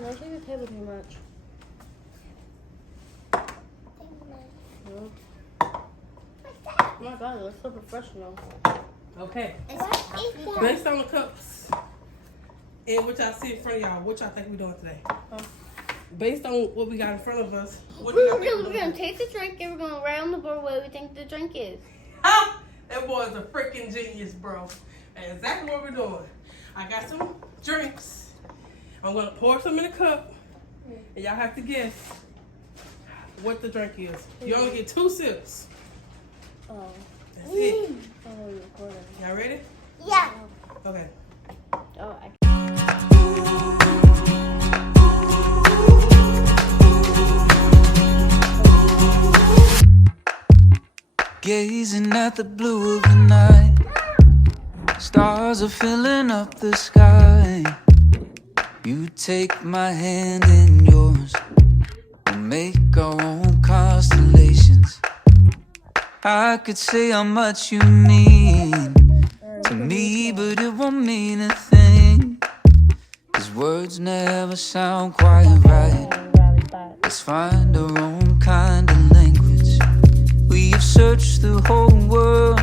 No, take the table too much. No. Oh my god, it looks so professional. Okay. What Based on the cups and what y'all see in front of y'all, what y'all think we doing today? Based on what we got in front of us, what do y'all think We're gonna take the drink and we're gonna write on the board what we think the drink is. Ah! That boy is a freaking genius, bro. That's exactly what we're doing. I got some drinks. I'm gonna pour some in a cup, and y'all have to guess what the drink is. You only get 2 sips. Oh. That's it. Oh, you're recording. Y'all ready? Yeah. Okay. Oh, Gazing at the blue of the night, stars are filling up the sky. You take my hand in yours, we'll make our own constellations. I could say how much you mean to me, but it won't mean a thing, 'cause words never sound quite right. Let's find our own kind of language. We've searched the whole world.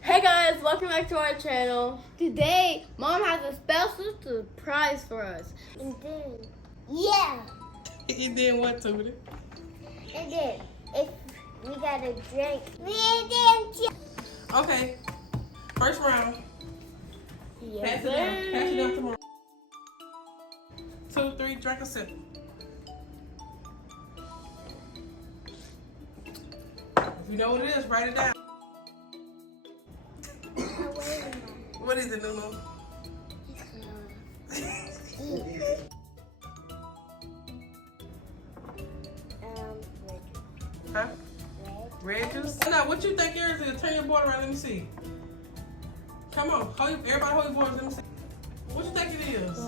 Hey guys, welcome back to our channel. Today, Mom has a special surprise for us. And then, yeah. You did what, Tootie? And then, if we got a drink, we did. Okay. First round. Yes, Pass it down. Pass it down to Mariah. 2, 3, drink a sip. If you know what it is, write it down. What is it, Lulu? Huh? Red juice? Now, what you think yours is? Turn your board around, let me see. Come on, everybody hold your boards, let me see. What you think it is?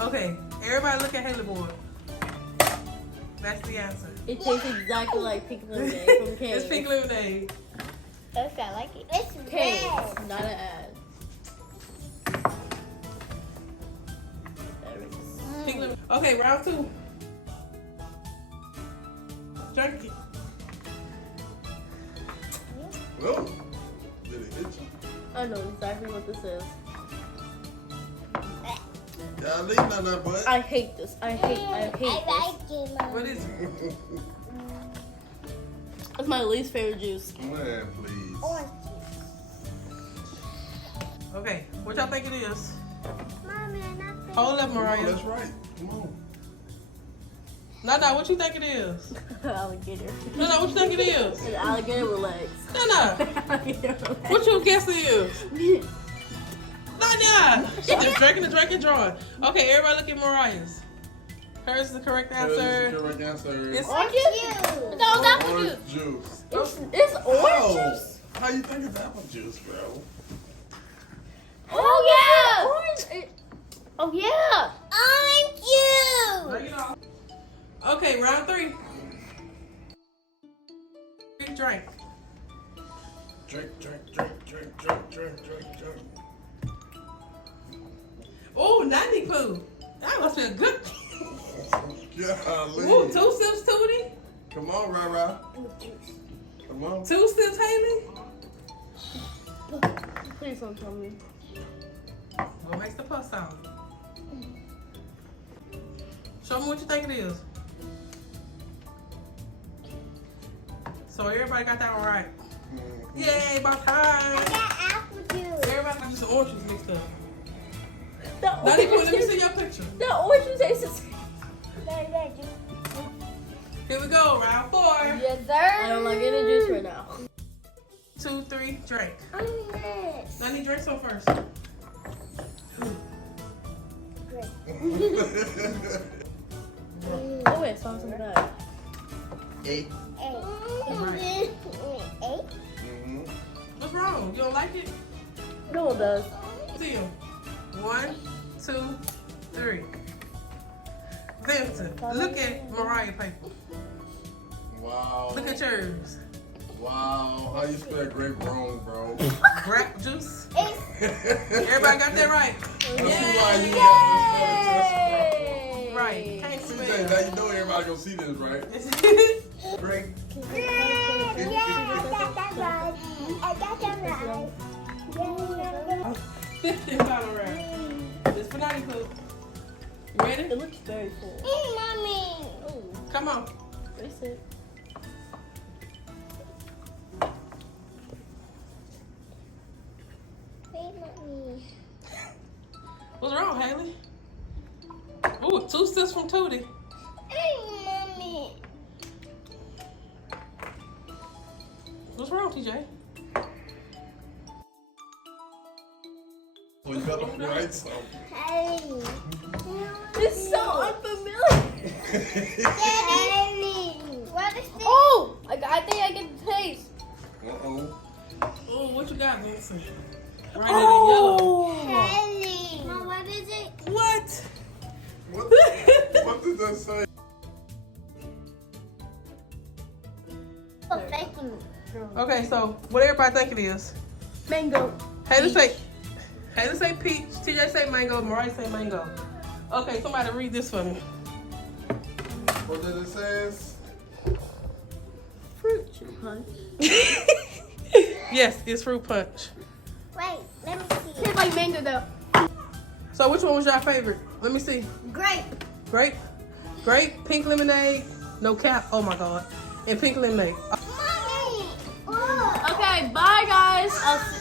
Okay, everybody look at Haley board. That's the answer. it tastes exactly like pink lemonade from K's. It's pink lemonade. Okay, I like it. It's K's, red. not an ad. There it is. Pink lemonade. Okay, round 2. Drink it. Well, did it hit you? I know exactly what this is. Y'all leave on that butt. I hate this. I hate I this. like it, Mom. What is it? It's my least favorite juice. Man, please. Orange Okay, what y'all think it is? Mommy, I'm not Hold up, Come on, Mariah. that's right. Come on. Nana, what you think it is? Alligator. Nana, what you think it is? An alligator with legs. Nana, Alligator with legs. what you guess it is? Nana! She just drinking the drink and drawing. Okay, everybody look at Mariah's. Hers is the correct That's the answer. correct answer. It's Orange juice? No, it's apple Orange juice. juice. It's orange Oh, juice? how you think it's apple juice, bro? Oh, yeah! Orange. Oh, yeah! Orange Bring it on. Okay, round 3. Big drink. Drink, drink, drink, drink, drink, drink, drink, drink. Ooh, 90 poo. That must feel good. Golly. Ooh, 2 sips, Tootie. Come on, Rara. Come on. 2 sips, Haley. Please don't tell me. What makes the puff sound? Show me what you think it is. So everybody got that one right. Yay, about time. I got apple juice. Everybody got some orange juice mixed up. The Not even, let me orange see your picture. The orange juice tastes the same. Here we go, round 4. Yes, sir. I don't like any juice right now. 2, 3, drink. Yes. Let me drink some first. Oh, wait, so something bad. 8. Eight. Mm-hmm. What's wrong? You don't like it? No one does. See you. 1, 2, 3. Vincent, look at Mariah paper. Wow. Look at yours. Wow, how you spell grape wrong, bro? Grape juice. It's Everybody got that right. That's why you got this Right. Can't CJ, spell. now you know everybody gonna see this, right? Grape. yeah, I got that right. I got that right. Yeah. 15 final round. It's banana cook. You ready? It looks very full. Mommy. Come on. That's it. Wait, mommy. What's wrong, Haley? Ooh, 2 sips from Tootie. Mommy. What's wrong, TJ? Oh, you gotta write something. Hey. It's so unfamiliar. Daddy. What is this? Oh, I think I get the taste. Uh-oh. Oh, what you got, Vincent? Right in the yellow. Daddy. Mom, what is it? What? What did that say? Oh, thank you. Okay, so what everybody think it is? Mango. Haley say peach, TJ say mango, Mariah say mango. Okay, somebody read this for me. What did it say? Fruit punch. Yes, it's fruit punch. Wait, let me see. Tastes like mango though. So which one was your favorite? Let me see. Grape. Grape, pink lemonade, no cap. Oh my god, and pink lemonade. Mommy. Oh. Okay, bye guys.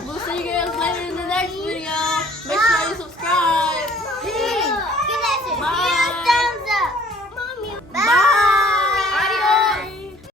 We'll see you guys later in the next video.